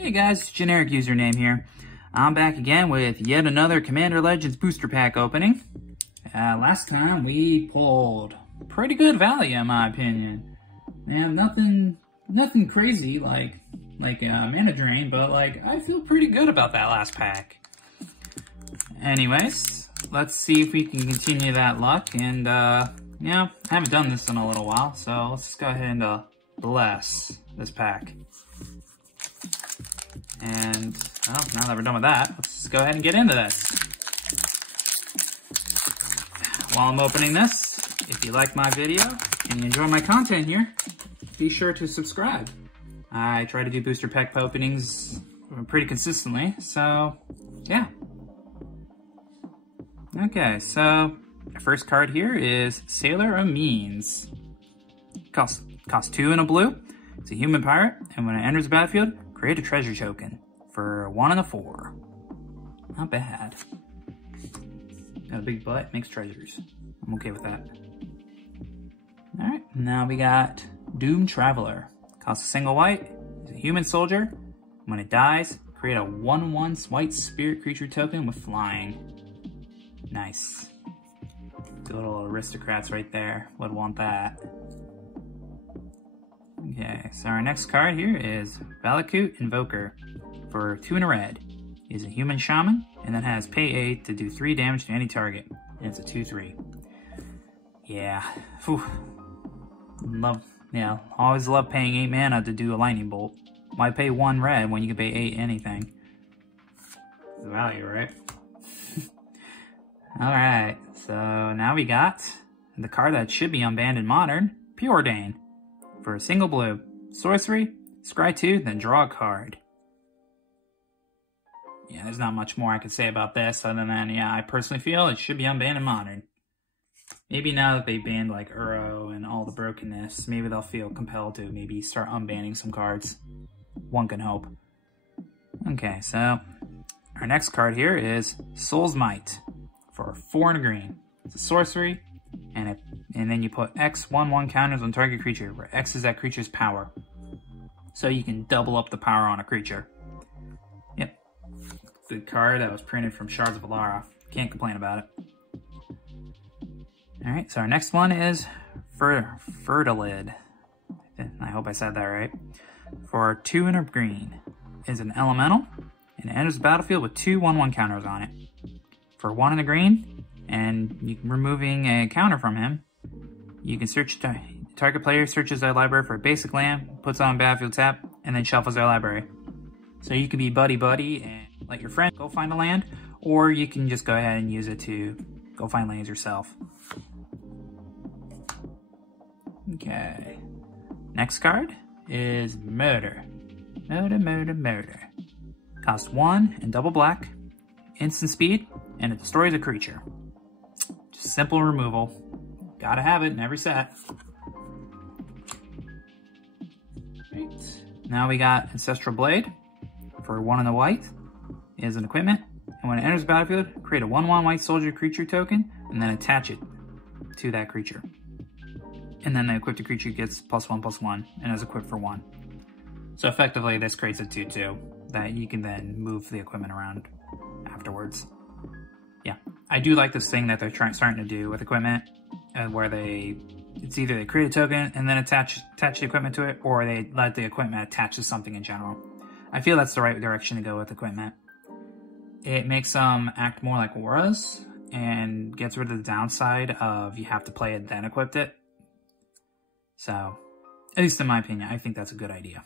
Hey guys, generic username here. I'm back again with yet another Commander Legends booster pack opening. Last time we pulled pretty good value in my opinion. Man, nothing crazy like mana drain, but I feel pretty good about that last pack. Anyways, let's see if we can continue that luck, and yeah, I haven't done this in a little while, so let's go ahead and bless this pack. And, well, now that we're done with that, let's go ahead and get into this. While I'm opening this, if you like my video and you enjoy my content here, be sure to subscribe. I try to do booster pack openings pretty consistently, so yeah. Okay, so the first card here is Sailor of Means. Costs 2 and a blue. It's a human pirate, and when it enters the battlefield, create a treasure token for 1 and a 4. Not bad. Got a big butt, makes treasures. I'm okay with that. Alright, now we got Doomed Traveler. Costs a single white. It's a human soldier. When it dies, create a 1/1 white spirit creature token with flying. Nice. Good little aristocrats right there. Would want that. Okay, so our next card here is Valikute Invoker for 2 and a red. He's a human shaman, and then has pay 8 to do 3 damage to any target. And it's a 2/3. Yeah, whew. Always love paying 8 mana to do a lightning bolt. Why pay 1 red when you can pay 8 anything? It's the value, right? Alright, so now we got the card that should be unbanned in Modern, Preordain. For a single blue. Sorcery, scry 2, then draw a card. Yeah, there's not much more I could say about this other than, yeah, I personally feel it should be unbanned in Modern. Maybe now that they banned like Uro and all the brokenness, maybe they'll feel compelled to maybe start unbanning some cards. One can hope. Okay, so our next card here is Soul's Mite for 4 and a green. It's a sorcery, and then you put X 1/1 counters on target creature, where X is that creature's power. So you can double up the power on a creature. Yep. Good card that was printed from Shards of Alara. Can't complain about it. Alright, so our next one is Fertilid. I hope I said that right. For 2 and a green. Is an elemental, and it enters the battlefield with 2 1/1 counters on it. For 1 and a green, and removing a counter from him, you can search. Target player searches their library for a basic land, puts it on battlefield tap, and then shuffles their library. So you can be buddy and let your friend go find a land, or you can just go ahead and use it to go find lands yourself. Okay. Next card is Murder. Murder. Costs 1 and double black, instant speed, and it destroys a creature. Just simple removal. Gotta have it in every set. Right. Now we got Ancestral Blade for 1 and a white. It is an equipment, and when it enters the battlefield, create a 1/1 white soldier creature token, and then attach it to that creature. And then the equipped creature gets +1/+1, and is equipped for 1. So effectively, this creates a 2/2 that you can then move the equipment around afterwards. Yeah, I do like this thing that they're starting to do with equipment, where it's either they create a token and then attach the equipment to it, or they let the equipment attach to something in general. I feel that's the right direction to go with equipment. It makes them act more like auras, and gets rid of the downside of you have to play it then equip it. So, at least in my opinion, I think that's a good idea.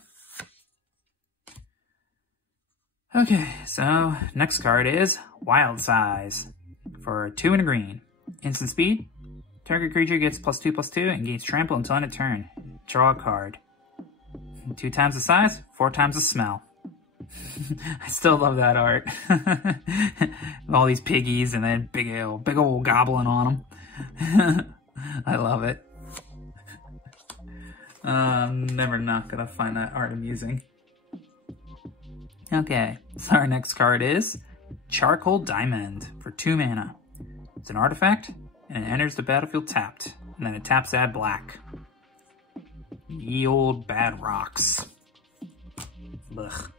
Okay, so next card is Wild Size for 2 and a green. Instant speed. Target creature gets +2/+2 and gains trample until end of turn. Draw a card. 2 times the size, 4 times the smell. I still love that art. All these piggies and then big old goblin on them. I love it. I'm never not gonna find that art amusing. Okay, so our next card is Charcoal Diamond for 2 mana. It's an artifact, and it enters the battlefield tapped, and then it taps to add black. Ye old bad rocks. Ugh.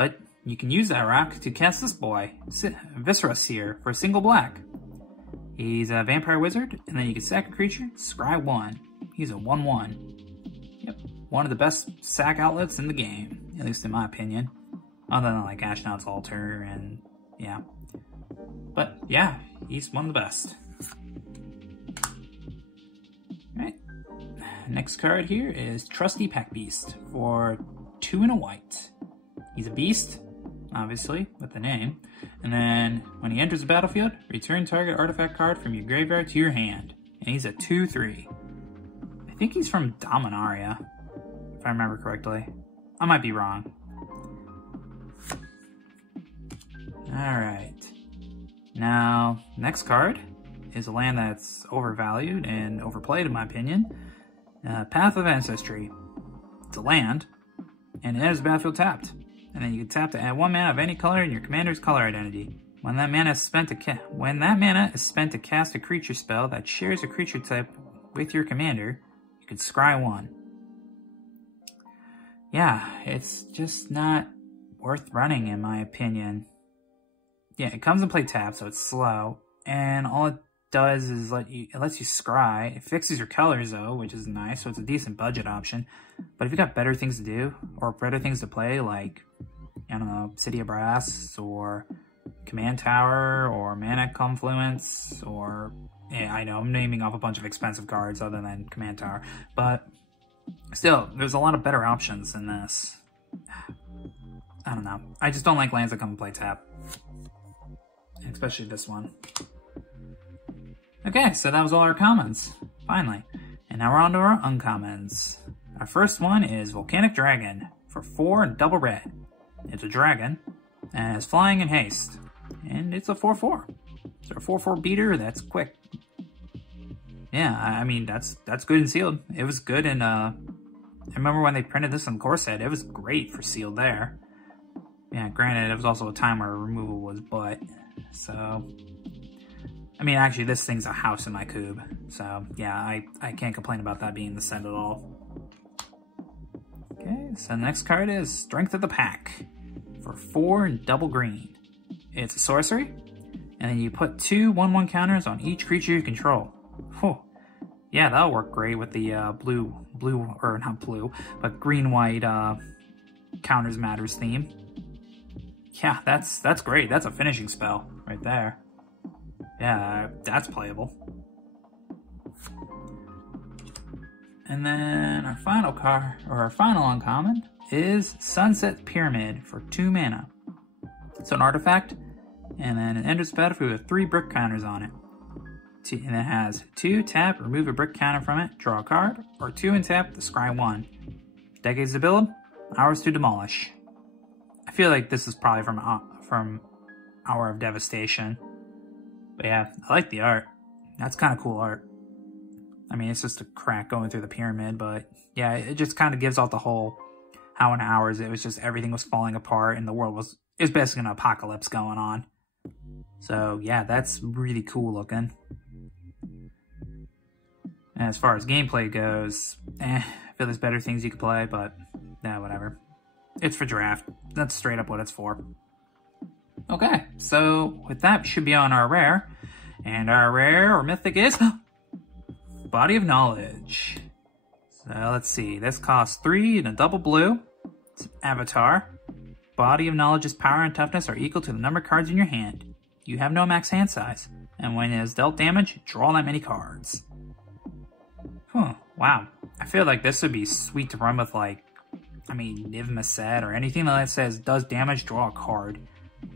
But you can use that rock to cast this boy, Viscera Seer, for a single black. He's a vampire wizard, and then you can sack a creature, scry 1. He's a 1/1. Yep, one of the best sack outlets in the game, at least in my opinion. Other than like Ashnod's Altar and yeah. But yeah, he's one of the best. Alright. Next card here is Trusty Pack Beast for 2 and a white. He's a beast, obviously, with the name. And then, when he enters the battlefield, return target artifact card from your graveyard to your hand. And he's a 2/3. I think he's from Dominaria, if I remember correctly. I might be wrong. Alright. Now, next card is a land that's overvalued and overplayed, in my opinion. Path of Ancestry. It's a land, and it has battlefield tapped. And then you can tap to add 1 mana of any color in your commander's color identity. When that mana is spent to cast a creature spell that shares a creature type with your commander, you can scry 1. Yeah, it's just not worth running in my opinion. Yeah, it comes in play tap, so it's slow, and all it does is it lets you scry. It fixes your colors though, which is nice, so it's a decent budget option. But if you got better things to do, or better things to play, like, I don't know, City of Brass, or Command Tower, or Mana Confluence, or, yeah, I know, I'm naming off a bunch of expensive cards other than Command Tower, but still, there's a lot of better options than this. I don't know. I just don't like lands that come and play tap. Especially this one. Okay, so that was all our commons, finally. And now we're on to our uncommons. Our first one is Volcanic Dragon for 4 and double red. It's a dragon, and it's flying and haste. And it's a 4/4. It's a 4/4 beater that's quick. Yeah, I mean, that's good in sealed. It was good in, I remember when they printed this on Core Set, it was great for sealed there. Yeah, granted, it was also a time where removal was butt. So, I mean, actually, this thing's a house in my cube. So, yeah, I can't complain about that being the set at all. Okay, so the next card is Strength of the Pack for 4 and double green. It's a sorcery, and then you put 2 1/1 counters on each creature you control. Whew. Yeah, that'll work great with the green-white counters matters theme. Yeah, that's great. That's a finishing spell right there. Yeah, that's playable. And then our final card, or our final uncommon, is Sunset Pyramid for 2 mana. It's an artifact, and then it enters the battlefield with 3 brick counters on it. And it has 2 tap, remove a brick counter from it, draw a card, or 2 and tap to scry 1. Decades to build, hours to demolish. I feel like this is probably from Hour of Devastation. But yeah, I like the art. That's kind of cool art. I mean, it's just a crack going through the pyramid, but yeah, it just kind of gives out the whole how in hours it was just everything was falling apart and the world was basically an apocalypse going on. So yeah, that's really cool looking. And as far as gameplay goes, I feel there's better things you could play, but yeah, whatever. It's for draft. That's straight up what it's for. Okay, so with that, we should be on our rare. And our rare or mythic is Body of Knowledge. So let's see, this costs 3 and a double blue. It's an avatar. Body of Knowledge's power and toughness are equal to the number of cards in your hand. You have no max hand size, and when it is dealt damage, draw that many cards. Wow, I feel like this would be sweet to run with, like, I mean, Niv Mizzet or anything that says does damage, draw a card.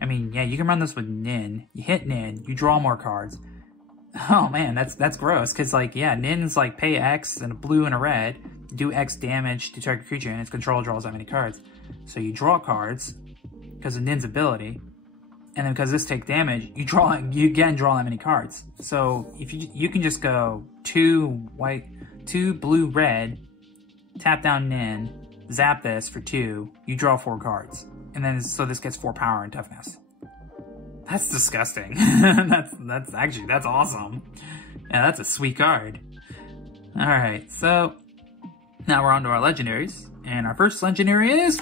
I mean, yeah, you can run this with Nin. You hit Nin, you draw more cards. Oh man, that's gross, because, like, yeah, Nin's like pay X and a blue and a red, do X damage to target creature, and its control draws that many cards. So you draw cards because of Nin's ability, and then because this takes damage, you again draw that many cards. So if you can just go 2 white, 2 blue, red, tap down Nin, zap this for 2, you draw 4 cards, and then so this gets 4 power and toughness. That's disgusting. that's awesome. Yeah, that's a sweet card. Alright, so now we're on to our legendaries. And our first legendary is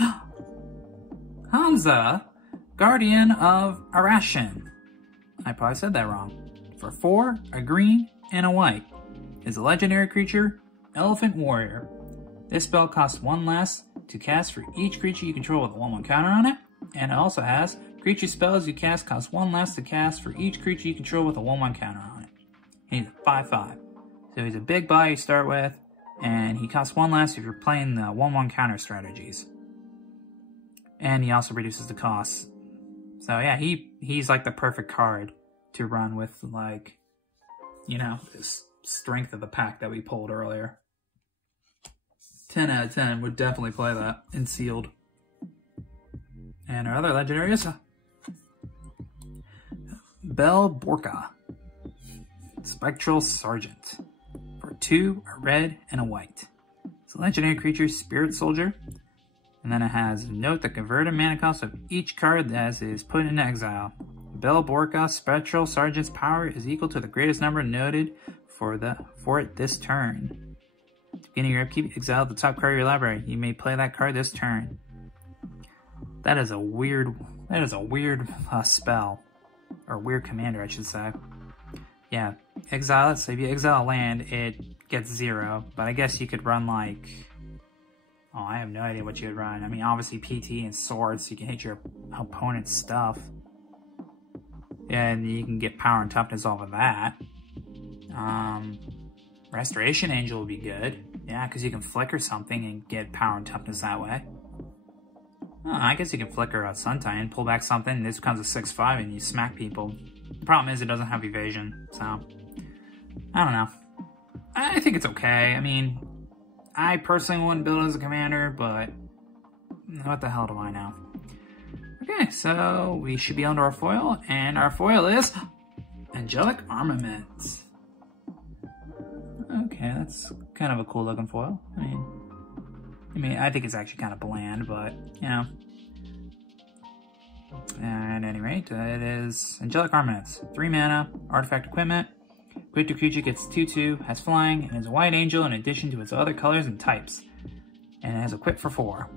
Hamza, Guardian of Arashin. I probably said that wrong. For 4, a green, and a white. Is a legendary creature, Elephant Warrior. This spell costs 1 less to cast for each creature you control with a 1/1 counter on it. And it also has, creature spells you cast cost 1 less to cast for each creature you control with a 1/1 counter on it. And he's a 5/5. So he's a big buy you start with, and he costs 1 less if you're playing the 1/1 counter strategies. And he also reduces the cost. So yeah, he's like the perfect card to run with, like, you know, this strength of the pack that we pulled earlier. 10 out of 10 would definitely play that in sealed. And our other legendary is Belle, Borca, Spectral Sergeant. For 2, a red, and a white. It's a legendary creature, Spirit Soldier. And then it has, note the converted mana cost of each card that is put into exile. Belle, Borca, Spectral Sergeant's power is equal to the greatest number noted for it this turn. At the beginning of your upkeep, exile the top card of your library. You may play that card this turn. That is a weird spell. Or weird commander, I should say. Yeah, exile it. So if you exile a land, it gets 0. But I guess you could run like... Oh, I have no idea what you would run. I mean, obviously PT and swords, so you can hit your opponent's stuff. And you can get power and toughness off of that. Restoration Angel would be good. Yeah, because you can flicker something and get power and toughness that way. Oh, I guess you can flicker a Suntitan, pull back something, and this becomes a 6/5 and you smack people. The problem is it doesn't have evasion, so... I don't know. I think it's okay. I mean, I personally wouldn't build it as a commander, but... what the hell do I know? Okay, so we should be onto our foil, and our foil is... Angelic Armament. Okay, that's kind of a cool looking foil. I mean, I think it's actually kind of bland, but, you know. At any rate, it is Angelic Armaments. 3 mana, artifact equipment. Creature gets 2/2, has flying, and is a white angel in addition to its other colors and types. And it has equip for 4.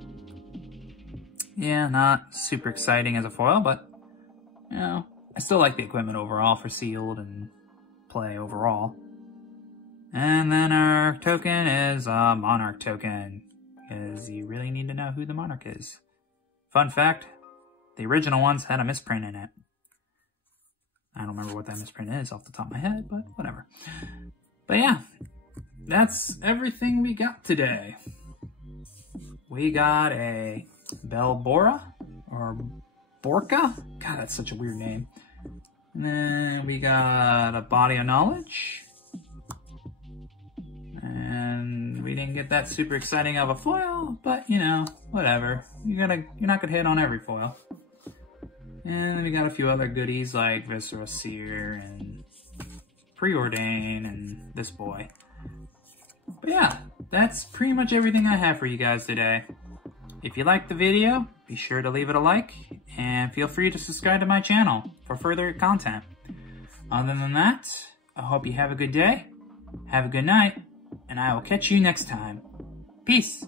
Yeah, not super exciting as a foil, but, you know, I still like the equipment overall for sealed and play overall. And then our token is a Monarch token, because you really need to know who the Monarch is. Fun fact, the original ones had a misprint in it. I don't remember what that misprint is off the top of my head, but whatever. But yeah, that's everything we got today. We got a Belle Borca. God, that's such a weird name. And then we got a Body of Knowledge. And we didn't get that super exciting of a foil, but you know, whatever. You're not gonna hit on every foil. And we got a few other goodies like Visceral Seer and Preordain and this boy. But yeah, that's pretty much everything I have for you guys today. If you liked the video, be sure to leave it a like, and feel free to subscribe to my channel for further content. Other than that, I hope you have a good day, have a good night, and I will catch you next time. Peace!